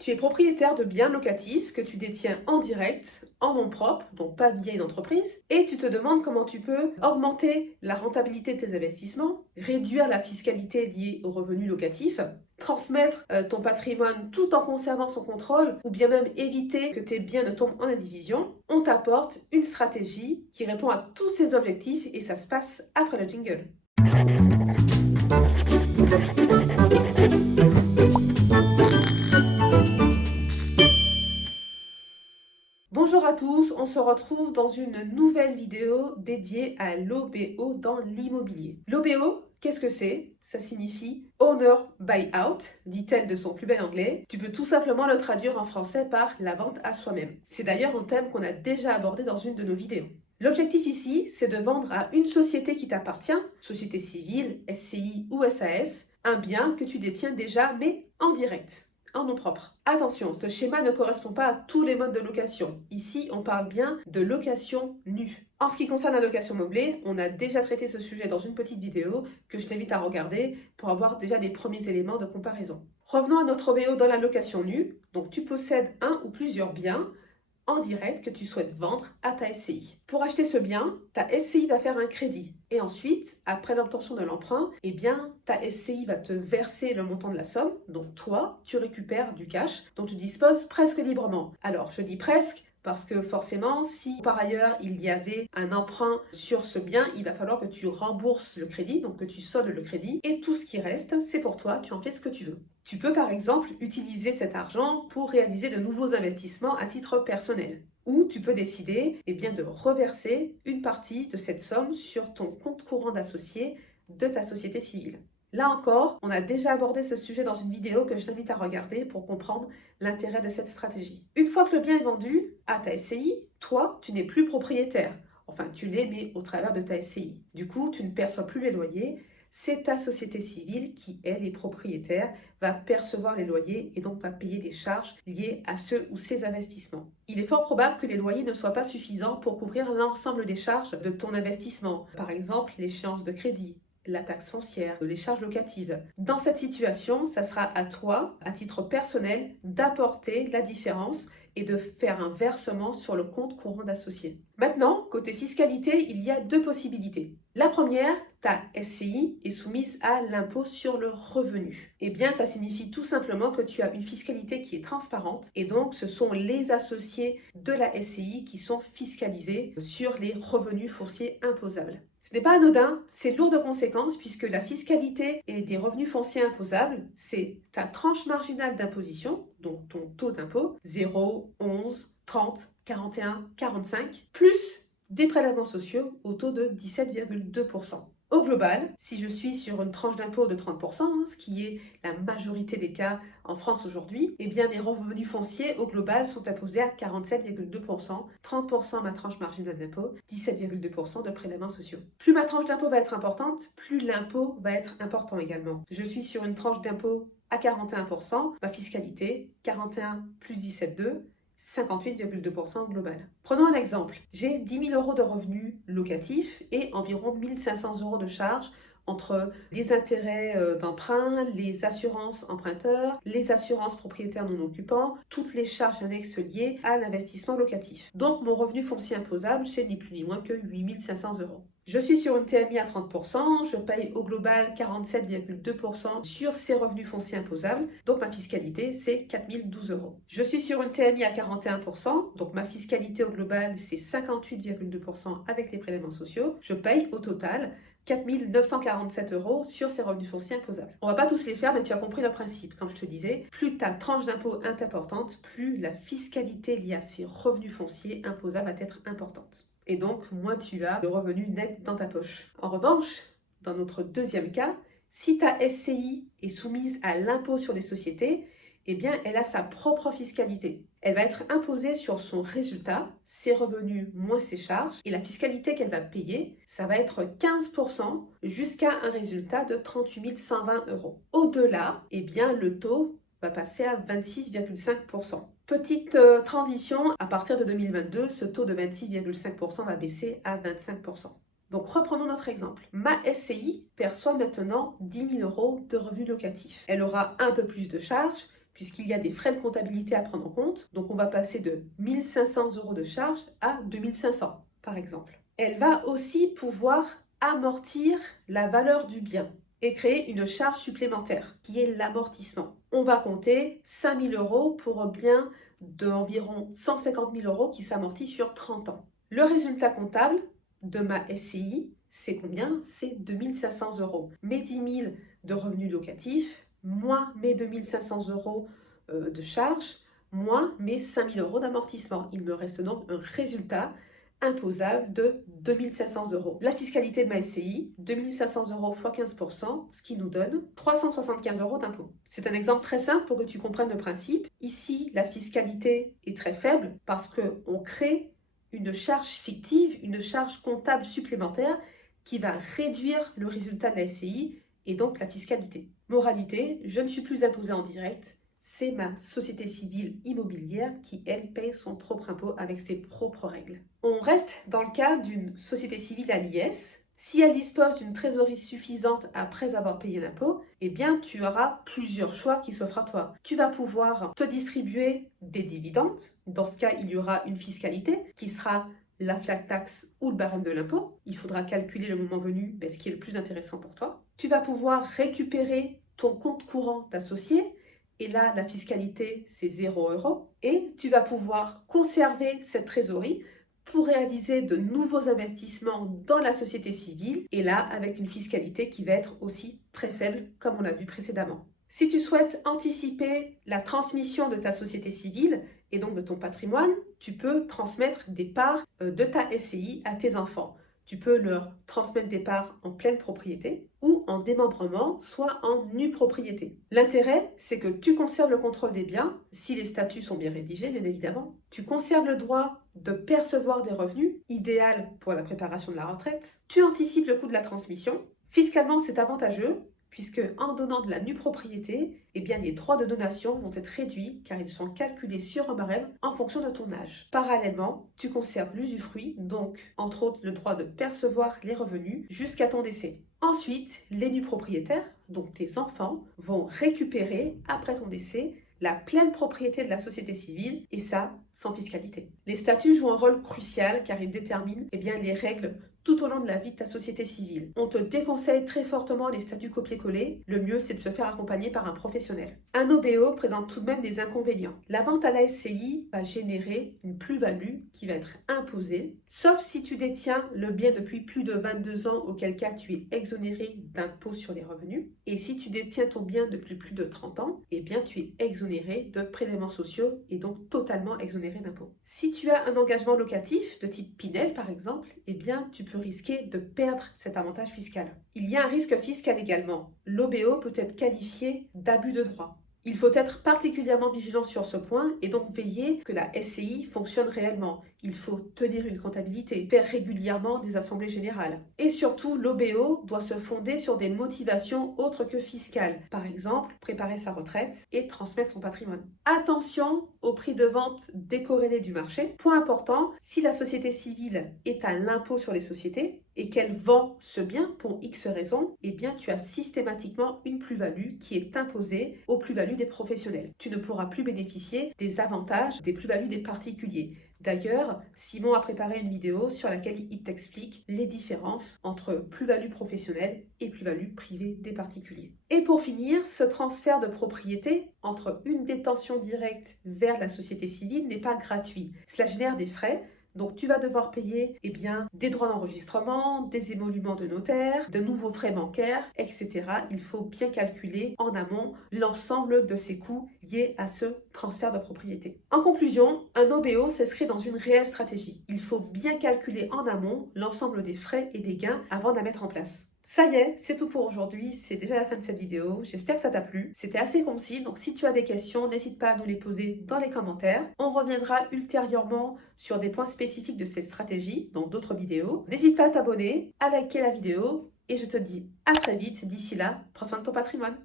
Tu es propriétaire de biens locatifs que tu détiens en direct, en nom propre, donc pas via une entreprise, et tu te demandes comment tu peux augmenter la rentabilité de tes investissements, réduire la fiscalité liée aux revenus locatifs, transmettre ton patrimoine tout en conservant son contrôle, ou bien même éviter que tes biens ne tombent en indivision. On t'apporte une stratégie qui répond à tous ces objectifs et ça se passe après le jingle. Bonjour à tous, on se retrouve dans une nouvelle vidéo dédiée à l'OBO dans l'immobilier. L'OBO, qu'est-ce que c'est? Ça signifie Owner Buy Out, dit-elle de son plus bel anglais. Tu peux tout simplement le traduire en français par la vente à soi-même. C'est d'ailleurs un thème qu'on a déjà abordé dans une de nos vidéos. L'objectif ici, c'est de vendre à une société qui t'appartient, société civile, SCI ou SAS, un bien que tu détiens déjà mais en direct. En nom propre. Attention, ce schéma ne correspond pas à tous les modes de location. Ici, on parle bien de location nue. En ce qui concerne la location meublée, on a déjà traité ce sujet dans une petite vidéo que je t'invite à regarder pour avoir déjà les premiers éléments de comparaison. Revenons à notre OBO dans la location nue. Donc tu possèdes un ou plusieurs biens en direct que tu souhaites vendre à ta SCI. Pour acheter ce bien, ta SCI va faire un crédit. Et ensuite, après l'obtention de l'emprunt, ta SCI va te verser le montant de la somme. Donc toi, tu récupères du cash dont tu disposes presque librement. Alors, je dis presque parce que forcément, si par ailleurs il y avait un emprunt sur ce bien, il va falloir que tu rembourses le crédit, donc que tu soldes le crédit. Et tout ce qui reste, c'est pour toi, tu en fais ce que tu veux. Tu peux par exemple utiliser cet argent pour réaliser de nouveaux investissements à titre personnel. Ou tu peux décider de reverser une partie de cette somme sur ton compte courant d'associé de ta société civile. Là encore, on a déjà abordé ce sujet dans une vidéo que je t'invite à regarder pour comprendre l'intérêt de cette stratégie. Une fois que le bien est vendu à ta SCI, toi, tu n'es plus propriétaire. Enfin, tu l'es, mais au travers de ta SCI. Du coup, tu ne perçois plus les loyers. C'est ta société civile qui, elle, est propriétaire, va percevoir les loyers et donc va payer des charges liées à ceux ou ces investissements. Il est fort probable que les loyers ne soient pas suffisants pour couvrir l'ensemble des charges de ton investissement. Par exemple, l'échéance de crédit, la taxe foncière, les charges locatives. Dans cette situation, ça sera à toi, à titre personnel, d'apporter la différence et de faire un versement sur le compte courant d'associé. Maintenant, côté fiscalité, il y a deux possibilités. La première, ta SCI est soumise à l'impôt sur le revenu. Eh bien, ça signifie tout simplement que tu as une fiscalité qui est transparente et donc ce sont les associés de la SCI qui sont fiscalisés sur les revenus fonciers imposables. Ce n'est pas anodin, c'est lourd de conséquences puisque la fiscalité et des revenus fonciers imposables, c'est ta tranche marginale d'imposition, donc ton taux d'impôt, 0, 11, 30, 41, 45, plus des prélèvements sociaux au taux de 17,2%. Au global, si je suis sur une tranche d'impôt de 30%, ce qui est la majorité des cas en France aujourd'hui, eh bien mes revenus fonciers au global sont imposés à 47,2%, 30% ma tranche marginale d'impôt, 17,2% de prélèvements sociaux. Plus ma tranche d'impôt va être importante, plus l'impôt va être important également. Je suis sur une tranche d'impôt à 41%, ma fiscalité, 41 plus 17,2%, 58,2% global. Prenons un exemple. J'ai 10 000 euros de revenus locatifs et environ 1 500 euros de charges entre les intérêts d'emprunt, les assurances emprunteurs, les assurances propriétaires non occupants, toutes les charges annexes liées à l'investissement locatif. Donc mon revenu foncier imposable, c'est ni plus ni moins que 8 500 euros. Je suis sur une TMI à 30%, je paye au global 47,2% sur ces revenus fonciers imposables, donc ma fiscalité c'est 4 012 euros. Je suis sur une TMI à 41%, donc ma fiscalité au global c'est 58,2% avec les prélèvements sociaux. Je paye au total 4 947 euros sur ces revenus fonciers imposables. On va pas tous les faire, mais tu as compris le principe. Comme je te disais, plus ta tranche d'impôt est importante, plus la fiscalité liée à ces revenus fonciers imposables va être importante. Et donc, moins tu as de revenus nets dans ta poche. En revanche, dans notre deuxième cas, si ta SCI est soumise à l'impôt sur les sociétés, eh bien, elle a sa propre fiscalité. Elle va être imposée sur son résultat, ses revenus moins ses charges, et la fiscalité qu'elle va payer, ça va être 15% jusqu'à un résultat de 38 120 euros. Au-delà, eh bien, le taux va passer à 26,5%. Petite transition, à partir de 2022, ce taux de 26,5% va baisser à 25%. Donc reprenons notre exemple. Ma SCI perçoit maintenant 10 000 euros de revenus locatifs. Elle aura un peu plus de charges, puisqu'il y a des frais de comptabilité à prendre en compte. Donc on va passer de 1 500 € de charge à 2 500 par exemple. Elle va aussi pouvoir amortir la valeur du bien et créer une charge supplémentaire qui est l'amortissement. On va compter 5 000 € pour un bien d'environ 150 000 € qui s'amortit sur 30 ans. Le résultat comptable de ma SCI, c'est combien? C'est 2 500 €. Mes 10 000 de revenus locatifs, moins mes 2 500 € de charges, moins mes 5 000 € d'amortissement. Il me reste donc un résultat imposable de 2 500 €. La fiscalité de ma SCI, 2 500 € x 15%, ce qui nous donne 375 € d'impôt. C'est un exemple très simple pour que tu comprennes le principe. Ici, la fiscalité est très faible parce qu'on crée une charge fictive, une charge comptable supplémentaire qui va réduire le résultat de la SCI et donc la fiscalité. Moralité, je ne suis plus imposée en direct. C'est ma société civile immobilière qui, elle, paye son propre impôt avec ses propres règles. On reste dans le cas d'une société civile à l'IS. Si elle dispose d'une trésorerie suffisante après avoir payé l'impôt, eh bien, tu auras plusieurs choix qui s'offrent à toi. Tu vas pouvoir te distribuer des dividendes. Dans ce cas, il y aura une fiscalité qui sera la flat tax ou le barème de l'impôt. Il faudra calculer le moment venu ce qui est le plus intéressant pour toi. Tu vas pouvoir récupérer ton compte courant d'associé. Et là, la fiscalité, c'est 0 €. Et tu vas pouvoir conserver cette trésorerie pour réaliser de nouveaux investissements dans la société civile. Et là, avec une fiscalité qui va être aussi très faible, comme on l'a vu précédemment. Si tu souhaites anticiper la transmission de ta société civile et donc de ton patrimoine, tu peux transmettre des parts de ta SCI à tes enfants. Tu peux leur transmettre des parts en pleine propriété ou en démembrement, soit en nue propriété. L'intérêt, c'est que tu conserves le contrôle des biens, si les statuts sont bien rédigés, bien évidemment. Tu conserves le droit de percevoir des revenus, idéal pour la préparation de la retraite. Tu anticipes le coût de la transmission. Fiscalement, c'est avantageux, puisque en donnant de la nue propriété, eh bien, les droits de donation vont être réduits car ils sont calculés sur un barème en fonction de ton âge. Parallèlement, tu conserves l'usufruit, donc entre autres le droit de percevoir les revenus jusqu'à ton décès. Ensuite, les nus propriétaires, donc tes enfants, vont récupérer après ton décès la pleine propriété de la société civile et ça sans fiscalité. Les statuts jouent un rôle crucial car ils déterminent les règles tout au long de la vie de ta société civile. On te déconseille très fortement les statuts copier-coller. Le mieux, c'est de se faire accompagner par un professionnel. Un OBO présente tout de même des inconvénients. La vente à la SCI va générer une plus-value qui va être imposée, sauf si tu détiens le bien depuis plus de 22 ans, auquel cas tu es exonéré d'impôt sur les revenus. Et si tu détiens ton bien depuis plus de 30 ans, eh bien tu es exonéré de prélèvements sociaux et donc totalement exonéré d'impôt. Si tu as un engagement locatif de type Pinel par exemple, eh bien tu peux risquer de perdre cet avantage fiscal. Il y a un risque fiscal également. L'OBO peut être qualifié d'abus de droit. Il faut être particulièrement vigilant sur ce point et donc veiller que la SCI fonctionne réellement. Il faut tenir une comptabilité, faire régulièrement des assemblées générales. Et surtout, l'OBO doit se fonder sur des motivations autres que fiscales. Par exemple, préparer sa retraite et transmettre son patrimoine. Attention au prix de vente décorrélé du marché. Point important, si la société civile est à l'impôt sur les sociétés et qu'elle vend ce bien pour X raisons, eh bien tu as systématiquement une plus-value qui est imposée aux plus-values des professionnels. Tu ne pourras plus bénéficier des avantages des plus-values des particuliers. D'ailleurs, Simon a préparé une vidéo sur laquelle il t'explique les différences entre plus-value professionnelle et plus-value privée des particuliers. Et pour finir, ce transfert de propriété entre une détention directe vers la société civile n'est pas gratuit. Cela génère des frais. Donc tu vas devoir payer des droits d'enregistrement, des émoluments de notaire, de nouveaux frais bancaires, etc. Il faut bien calculer en amont l'ensemble de ces coûts liés à ce transfert de propriété. En conclusion, un OBO s'inscrit dans une réelle stratégie. Il faut bien calculer en amont l'ensemble des frais et des gains avant de la mettre en place. Ça y est, c'est tout pour aujourd'hui, c'est déjà la fin de cette vidéo, j'espère que ça t'a plu. C'était assez concis, donc si tu as des questions, n'hésite pas à nous les poser dans les commentaires. On reviendra ultérieurement sur des points spécifiques de cette stratégie dans d'autres vidéos. N'hésite pas à t'abonner, à liker la vidéo, et je te dis à très vite. D'ici là, prends soin de ton patrimoine.